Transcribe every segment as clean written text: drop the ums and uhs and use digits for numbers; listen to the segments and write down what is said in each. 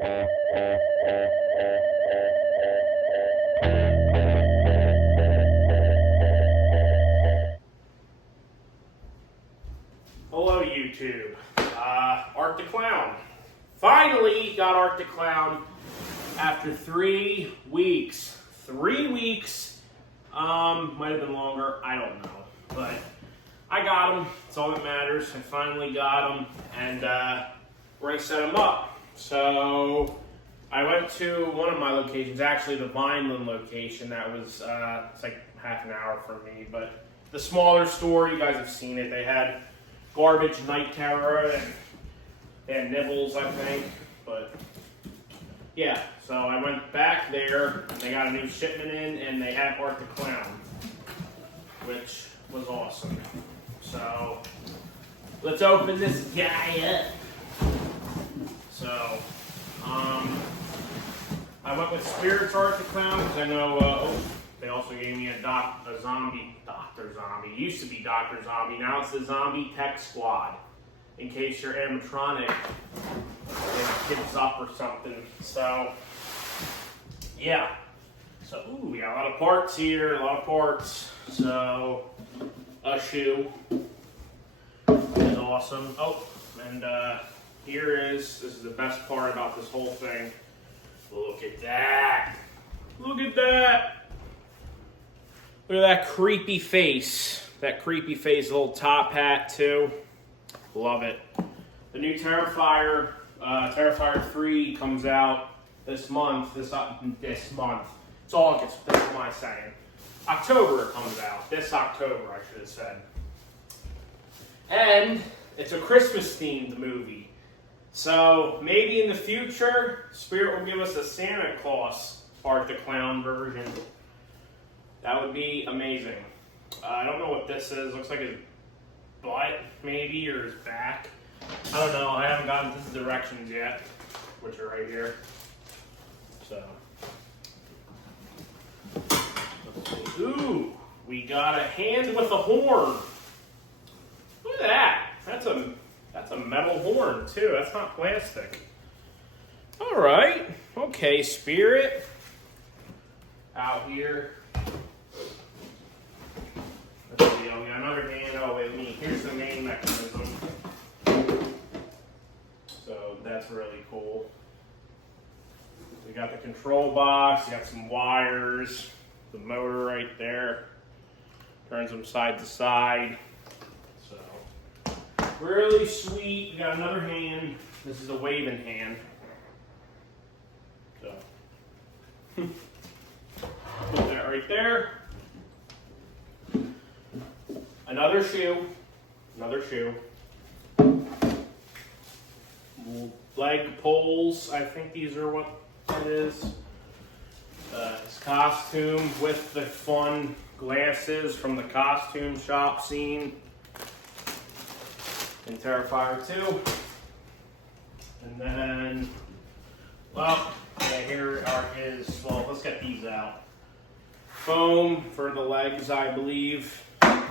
Hello YouTube, Art the Clown. Finally got Art the Clown after 3 weeks. 3 weeks, might have been longer, I don't know. But I got him, it's all that matters. I finally got him, and we're gonna set him up. So I went to one of my locations, actually the Vineland location. That was, it's like half an hour from me, but the smaller store, you guys have seen it. They had Garbage Night Terror, and they had Nibbles, I think, but yeah, so I went back there, they got a new shipment in, and they had Art the Clown, which was awesome. So, let's open this guy up. So, I went with Spirit's Art the Clown, because I know, they also gave me a Dr. Zombie. It used to be Dr. Zombie, now it's the Zombie Tech Squad. In case your animatronic gives up or something. So, yeah. So, ooh, we got a lot of parts here, a lot of parts. So, a shoe is awesome. Oh, and this is the best part about this whole thing. Look at that. Look at that. Look at that creepy face. That creepy face, little top hat too. Love it. The new Terrifier, Terrifier 3 comes out this month. This month. It's August. That's what I'm saying. October it comes out. This October, I should have said. And it's a Christmas-themed movie. So maybe in the future, Spirit will give us a Santa Claus Art the Clown version. That would be amazing. I don't know what this is. Looks like his butt, maybe, or his back. I don't know. I haven't gotten to the directions yet, which are right here. So, let's see. Ooh, we got a hand with a horn. Look at that. That's a metal horn too. That's not plastic. All right. Okay, Spirit. Out here. Let's see. We got another hand. Oh, wait. Here's the main mechanism. So that's really cool. We got the control box. You got some wires. The motor right there. Turns them side to side. So really sweet. We got another hand. This is a waving hand. So put that right there. Another shoe. Another shoe. Leg poles. I think these are what it is. His costume with the fun glasses from the costume shop scene in Terrifier 2. And then, well, yeah, here are his, well, let's get these out. Foam for the legs, I believe. And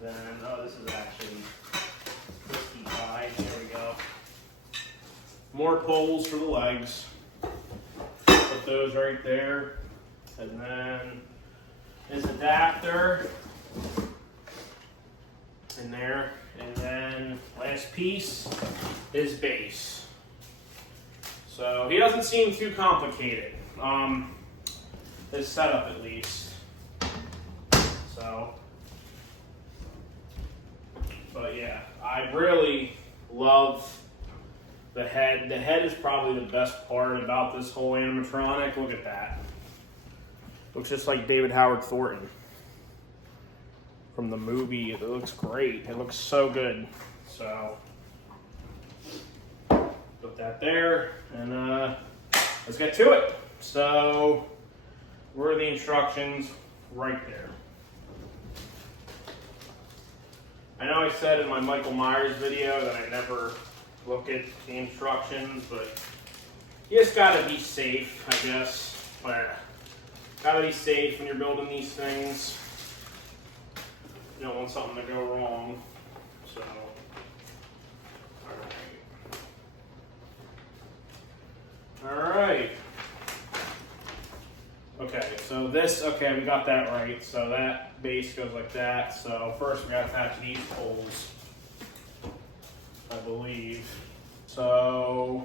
then, oh, this is actually twisty tie. There we go. More poles for the legs. Put those right there. And then his adapter in there. And then last piece is base. So he doesn't seem too complicated. His setup at least. So, but yeah, I really love the head. The head is probably the best part about this whole animatronic. Look at that. Looks just like David Howard Thornton from the movie. It looks great. It looks so good. So, put that there, and let's get to it. So, where are the instructions? Right there. I know I said in my Michael Myers video that I never look at the instructions, but you just gotta be safe, I guess. But gotta be safe when you're building these things. You don't want something to go wrong. So, alright. So this, okay, we got that right. So that base goes like that. So first we gotta attach these poles, I believe. So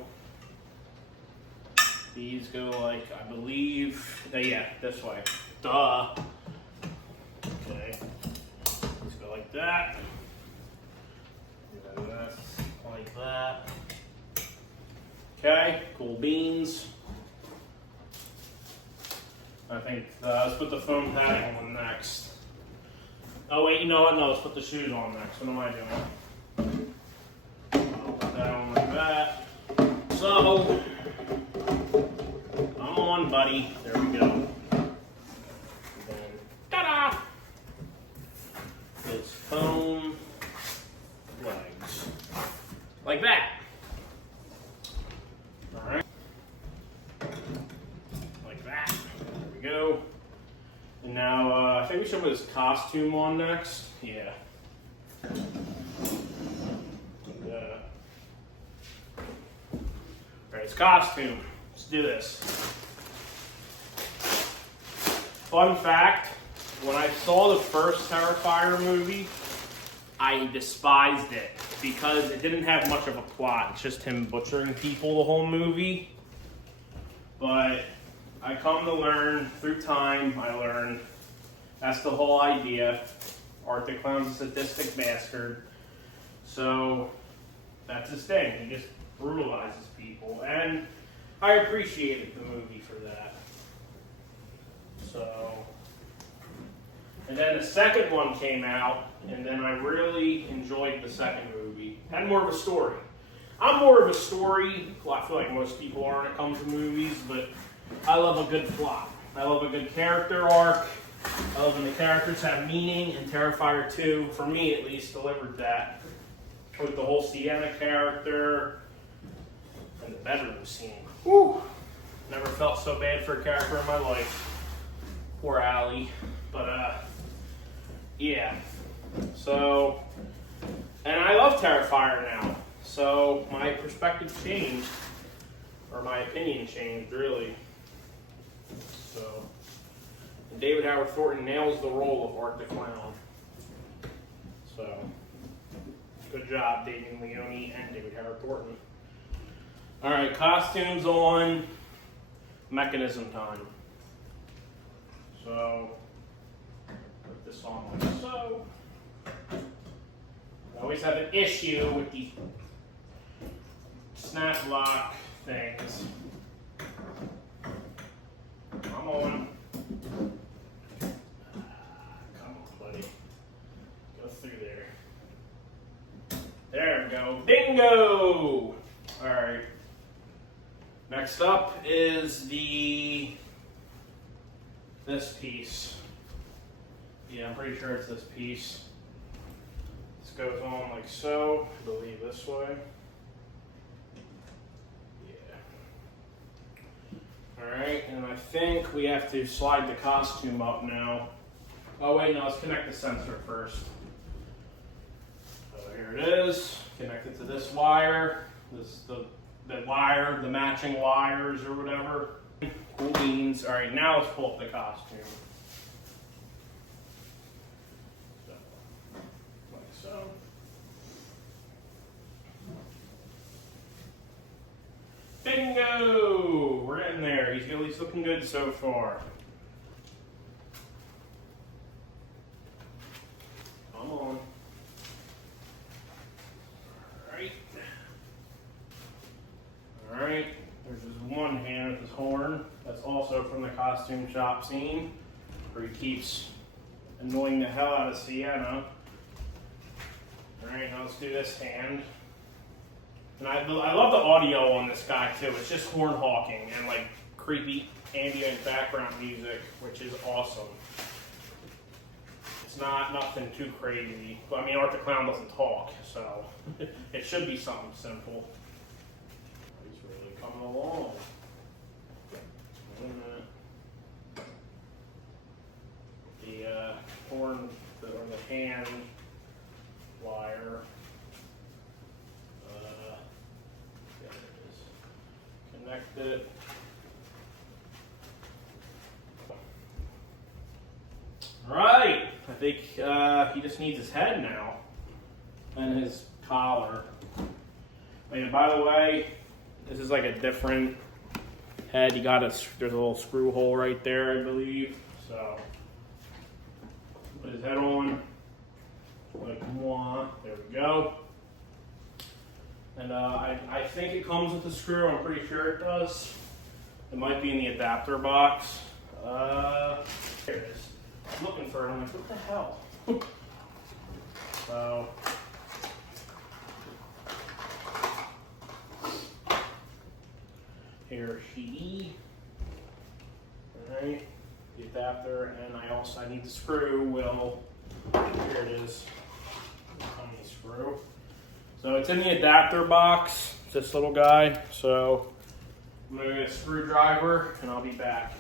these go like, I believe, yeah, this way. Duh. Okay. These go like that. And that's like that. Okay, cool beans. I think, let's put the foam padding on next. Oh wait, you know what? No, let's put the shoes on next. What am I doing? I'll put that on like that. So, I'm on, buddy. There we go. And then, ta-da! It's foam legs. Like that. Alright. Like that. There we go. And now, I think we should put his costume on next. Yeah. Alright, his costume. Let's do this. Fun fact, when I saw the first Terrifier movie, I despised it because it didn't have much of a plot. It's just him butchering people the whole movie. But I come to learn, through time, I learned that's the whole idea. Art the Clown's a sadistic bastard. So that's his thing. He just brutalizes people. And I appreciated the movie for that. So, and then the second one came out, and then I really enjoyed the second movie. Had more of a story. I'm more of a story, well, I feel like most people are when it comes to movies, but I love a good plot. I love a good character arc. I love when the characters have meaning, and Terrifier 2, for me at least, delivered that. With the whole Sienna character, and the bedroom scene. Whew! Never felt so bad for a character in my life. Poor Allie. But, yeah. So, and I love Terrifier now. So, my perspective changed. Or my opinion changed, really. So, and David Howard Thornton nails the role of Art the Clown. So, good job, David Leone and David Howard Thornton. Alright, costumes on, mechanism time. So, put this on like so. I always have an issue with the snap lock things. Come on. Come on, buddy. Go through there. There we go. Bingo! Alright. Next up is this piece. Yeah, I'm pretty sure it's this piece. This goes on like so. I believe this way. Alright, and I think we have to slide the costume up now. Oh wait, no, let's connect the sensor first. So here it is. Connect it to this wire. This the wire, the matching wires or whatever. Cool beans. Alright, now let's pull up the costume. So, like so. Bingo! We're getting there. He's looking good so far. Come on. Alright. Alright. There's this one hand with his horn. That's also from the costume shop scene, where he keeps annoying the hell out of Sienna. Alright, now let's do this hand. And I love the audio on this guy too. It's just horn hawking and like creepy ambient background music, which is awesome. It's not nothing too crazy. But I mean, Art the Clown doesn't talk, so it should be something simple. He's really coming along. Wait a minute. The horn or the hand wire. Connect it. think he just needs his head now and his collar. And by the way, this is like a different head. You got there's a little screw hole right there, I believe. So put his head on like one. There we go. And I think it comes with a screw. I'm pretty sure it does. It might be in the adapter box. There it is. I'm looking for it. I'm like, what the hell? So here she. Alright, the adapter, and I need the screw. Here it is. Tiny screw. So it's in the adapter box, this little guy. So I'm gonna get a screwdriver and I'll be back.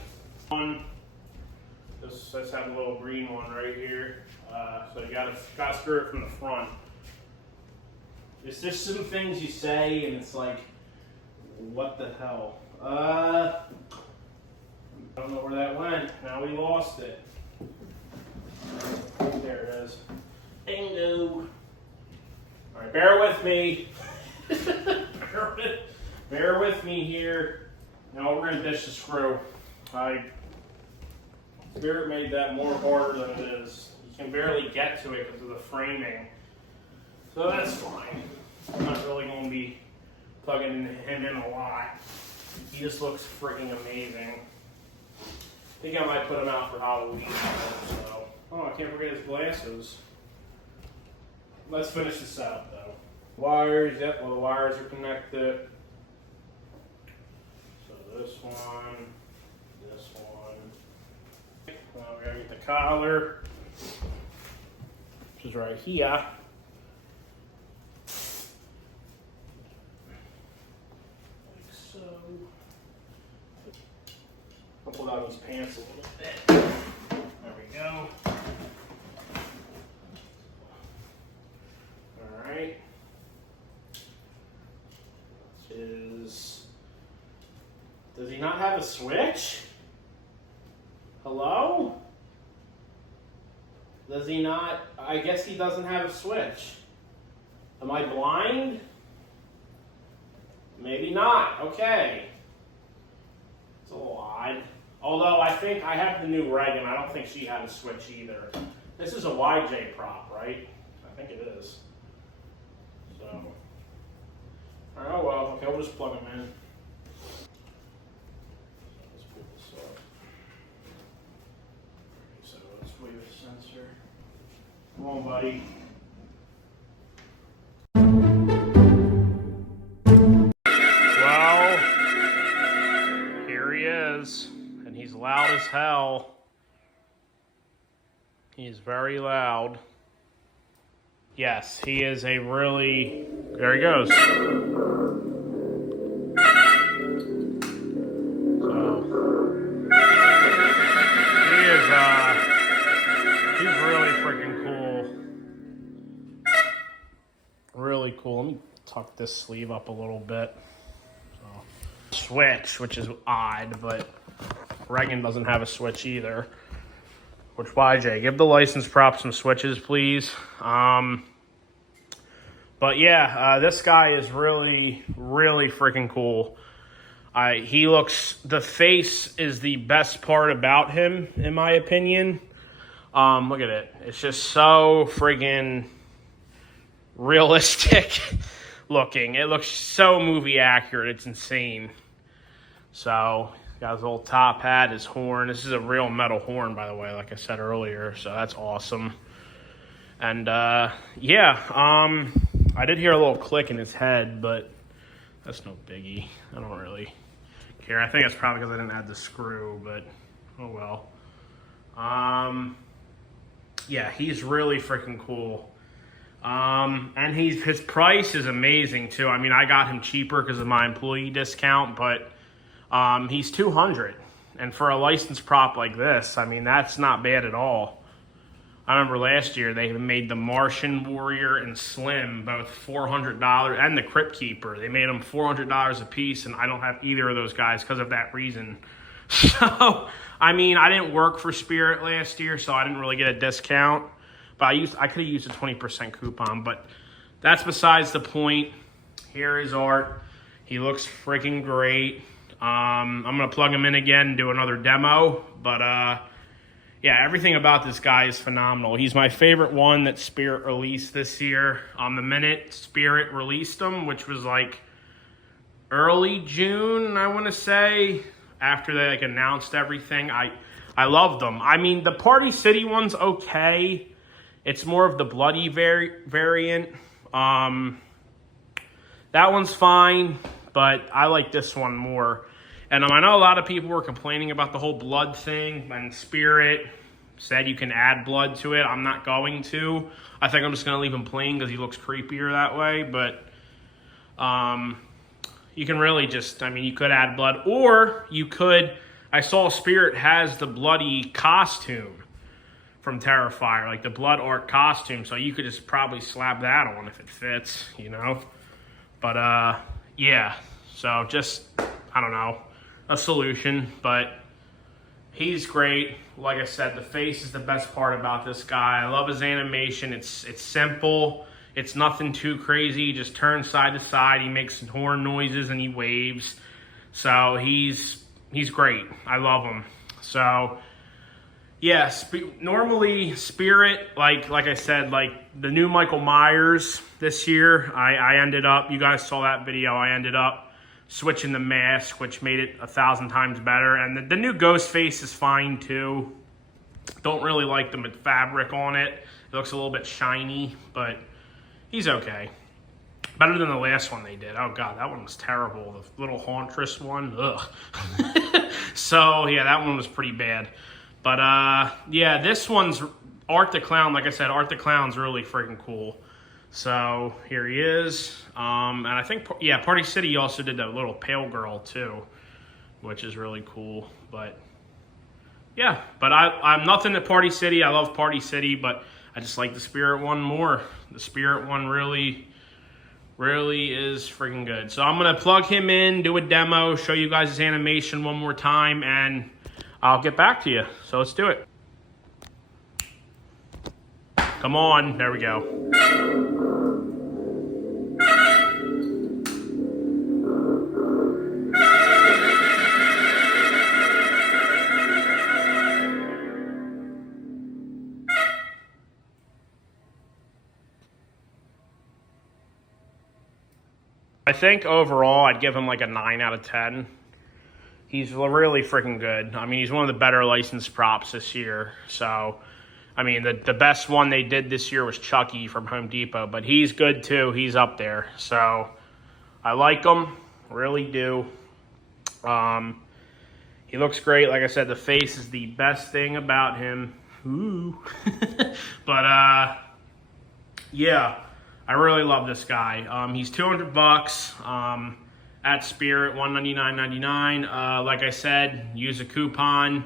Let's have a little green one right here. So you gotta screw it from the front. It's just some things you say and it's like, what the hell? I don't know where that went. Now we lost it. There it is. Bingo. All right, bear with me. bear with me here. Now we're gonna ditch the screw. Spirit made that more harder than it is. You can barely get to it because of the framing. So that's fine. I'm not really gonna be plugging him in a lot. He just looks freaking amazing. I think I might put him out for Halloween. So. Oh, I can't forget his glasses. Let's finish this out though. Wires, yep, well the wires are connected. So this one. Now we gotta get the collar, which is right here. Like so. I'll pull out these pants a little bit. There we go. Alright. Does he not have a switch? Hello? Does he not? I guess he doesn't have a switch. Am I blind? Maybe not. Okay. It's a little odd. Although I think I have the new Reagan. I don't think she had a switch either. This is a YJ prop, right? I think it is. So. Alright, oh well. Okay, we'll just plug them in. Sensor. Come on, buddy. Well, here he is, and he's loud as hell. He's very loud. Yes, he is a really... There he goes. Really cool. Let me tuck this sleeve up a little bit. So, switch, which is odd, but Reagan doesn't have a switch either. Which, YJ, give the license prop some switches, please. But yeah, this guy is really, really freaking cool. He looks, the face is the best part about him, in my opinion. Look at it. It's just so friggin' realistic looking. It looks so movie accurate. It's insane. So, got his little top hat, his horn. This is a real metal horn, by the way, like I said earlier. So that's awesome. And yeah, I did hear a little click in his head, but that's no biggie. I don't really care. I think it's probably because I didn't add the screw, but oh well. Yeah, he's really freaking cool. And his price is amazing too. I mean, I got him cheaper because of my employee discount, but he's $200. And for a licensed prop like this, I mean, that's not bad at all. I remember last year they made the Martian Warrior and Slim both $400, and the Crypt Keeper. They made them $400 a piece, and I don't have either of those guys because of that reason. So, I mean, I didn't work for Spirit last year, so I didn't really get a discount. But I could have used a 20% coupon, but that's besides the point. Here is Art. He looks freaking great. I'm going to plug him in again and do another demo. But, yeah, everything about this guy is phenomenal. He's my favorite one that Spirit released this year. The minute Spirit released him, which was like early June, I want to say, after they like announced everything, I loved them. I mean, the Party City one's okay. It's more of the bloody variant. That one's fine, but I like this one more. And I know a lot of people were complaining about the whole blood thing, and Spirit said you can add blood to it. I'm not going to. I think I'm just going to leave him plain because he looks creepier that way. But you can really just, I mean, you could add blood. Or you could, I saw Spirit has the bloody costume from Terrifier, like the blood art costume. So you could just probably slap that on if it fits, you know. But, yeah. So just, I don't know, a solution, but he's great. Like I said, the face is the best part about this guy. I love his animation. It's simple. It's nothing too crazy. He just turns side to side. He makes horn noises and he waves. So he's great. I love him. So yeah, normally Spirit, like I said, like the new Michael Myers this year, I ended up, you guys saw that video, I ended up switching the mask, which made it 1,000 times better. And the new Ghostface is fine too. Don't really like the fabric on it. It looks a little bit shiny, but he's okay. Better than the last one they did. Oh God, that one was terrible. The little Hauntress one, ugh. So yeah, that one was pretty bad. But yeah, this one's Art the Clown. Like I said, Art the Clown's really freaking cool. So here he is. And I think, yeah, Party City also did that little pale girl too, which is really cool. But yeah, but I'm nothing at Party City. I love Party City, but I just like the Spirit one more. The Spirit one really is freaking good. So I'm going to plug him in, do a demo, show you guys his animation one more time, and I'll get back to you. So let's do it. Come on. There we go. I think overall I'd give him like a 9 out of 10. He's really freaking good. I mean, he's one of the better licensed props this year. So, I mean, the best one they did this year was Chucky from Home Depot, but he's good too. He's up there. So, I like him. Really do. He looks great. Like I said, the face is the best thing about him. Ooh. But, yeah. I really love this guy. He's $200 at Spirit, $199.99. Like I said, use a coupon,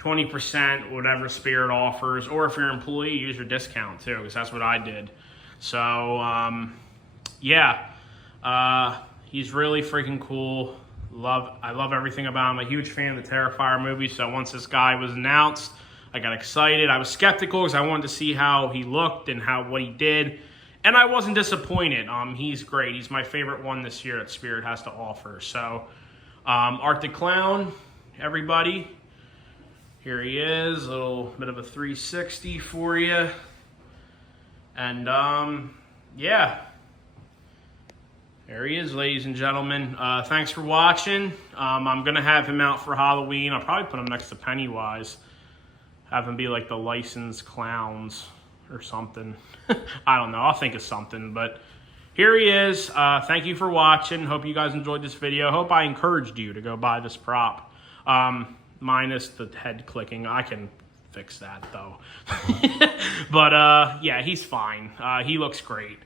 20%, whatever Spirit offers. Or if you're an employee, use your discount too, because that's what I did. So, yeah, he's really freaking cool. I love everything about him. I'm a huge fan of the Terrifier movie, so once this guy was announced, I got excited. I was skeptical because I wanted to see how he looked and what he did. And I wasn't disappointed. He's great. He's my favorite one this year that Spirit has to offer. So, Art the Clown, everybody. Here he is. A little bit of a 360 for you. And, yeah. There he is, ladies and gentlemen. Thanks for watching. I'm going to have him out for Halloween. I'll probably put him next to Pennywise. Have him be like the licensed clowns or something. I don't know. I'll think of something. But here he is. Thank you for watching. Hope you guys enjoyed this video. Hope I encouraged you to go buy this prop. Minus the head clicking. I can fix that, though. But, yeah, he's fine. He looks great.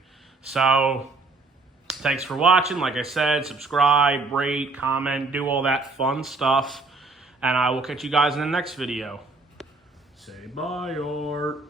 So, thanks for watching. Like I said, subscribe, rate, comment, do all that fun stuff. And I will catch you guys in the next video. Say bye, Art.